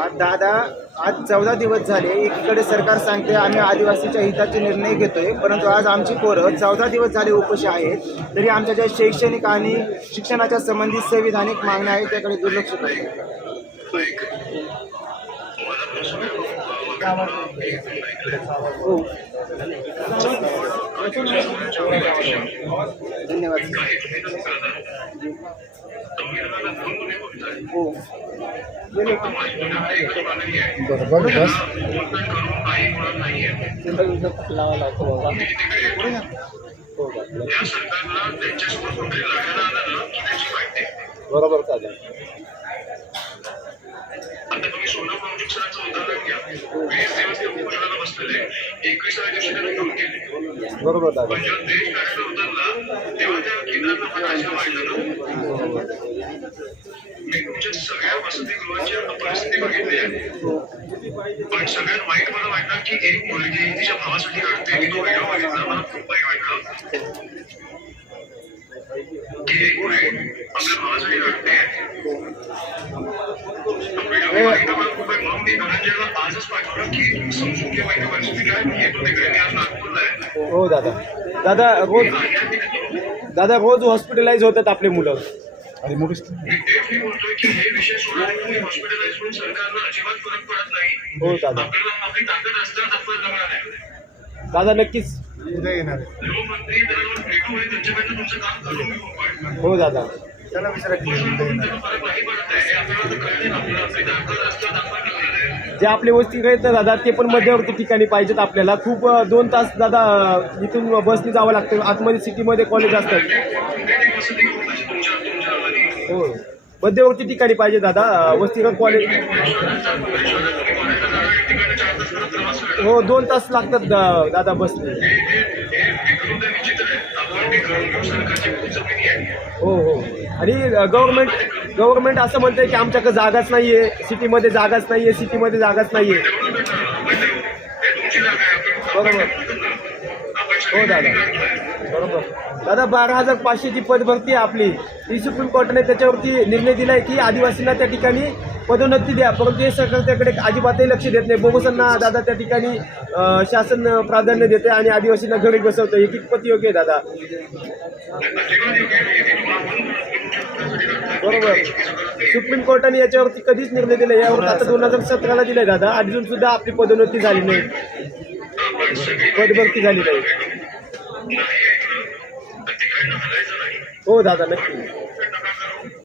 आज दादा आज 14 दिवस झाले एकीकडे सरकार सांगते आम्ही आदिवासीच्या हिताचे निर्णय घेतोय, परंतु आज आमची पोरं 14 दिवस झाले उपोषी आहेत. तरी आमच्या ज्या शैक्षणिक आणि शिक्षणाच्या संबंधित संविधानिक मागण्या आहेत त्याकडे दुर्लक्ष करतो. हो धन्यवाद. हो बरोबर बस बरोबर चालेल. आता तुम्ही सोनम वांगचुकसरांचं उदाहरण घ्या. 20 दिवस ते उपोषणाला बसलेले, 21व्या दिवशी त्यांनी घेऊन गेले. बरोबर दादा. पण जेव्हा देश नाट्याला उतरला तेव्हा त्या केंद्राला पण आशा वाढलं ना. मी तुमच्या सगळ्या वसतिगृहांची आता परिस्थिती बघितली आहे. पण सगळ्यात वाईट मला वाटलं की एक मुलगी तिच्या भावासाठी रडते. मी तो व्हिडिओ बघितला, मला खूप वाईट वाटलं की एक मुलगी आपल्या भावासाठी रडते. हो दादा. दादा रोज हॉस्पिटलाइज होतात आपले मुलं. आणि मोठी बोलतोय की हे विषय सोडून हॉस्पिटलाइज होऊन सरकारला अजिबात फरक पडत नाही. हो दादा. आपल्याला आपली ताकद असताना आपण जमणार आहे. दादा नक्कीच उद्या येणार आहे. गृहमंत्री भेटू आहे त्यांच्याकडनं तुमचं काम करून घेऊ. हो दादा. त्याला विचारा जे आपले वस्ती आहेत ना दादा ते पण मध्यवर्ती ठिकाणी पाहिजेत आपल्याला. खूप 2 तास दादा इथून बसने जावं लागतं. आतमध्ये सिटीमध्ये कॉलेज असतात. हो मध्यवर्ती ठिकाणी पाहिजे दादा वस्तीगृह कॉलेज. हो 2 तास लागतात दादा बसने. हो हो. आणि गव्हर्नमेंट असं म्हणतंय की आमच्याकडे जागाच नाहीये, सिटीमध्ये जागाच नाहीये, सिटीमध्ये जागाच नाहीये. बरोबर. हो दादा बरोबर. दादा 12,500 जी पदभरती आहे आपली ती सुप्रीम कोर्टाने त्याच्यावरती निर्णय दिलाय की आदिवासींना त्या ठिकाणी पदोन्नती द्या, परंतु हे सरकार त्याकडे अजिबातही लक्ष देत नाही. बोगसांना दादा त्या ठिकाणी शासन प्राधान्य देते आणि आदिवासींना घरी बसवतं. हे कितपत योग्य आहे दादा? बरोबर. सुप्रीम कोर्टाने याच्यावरती कधीच निर्णय दिला यावर आता 2017ला दिलाय दादा. अजून सुद्धा आपली पदोन्नती झाली नाही, पदभरती झाली नाही. हो दादा नक्की.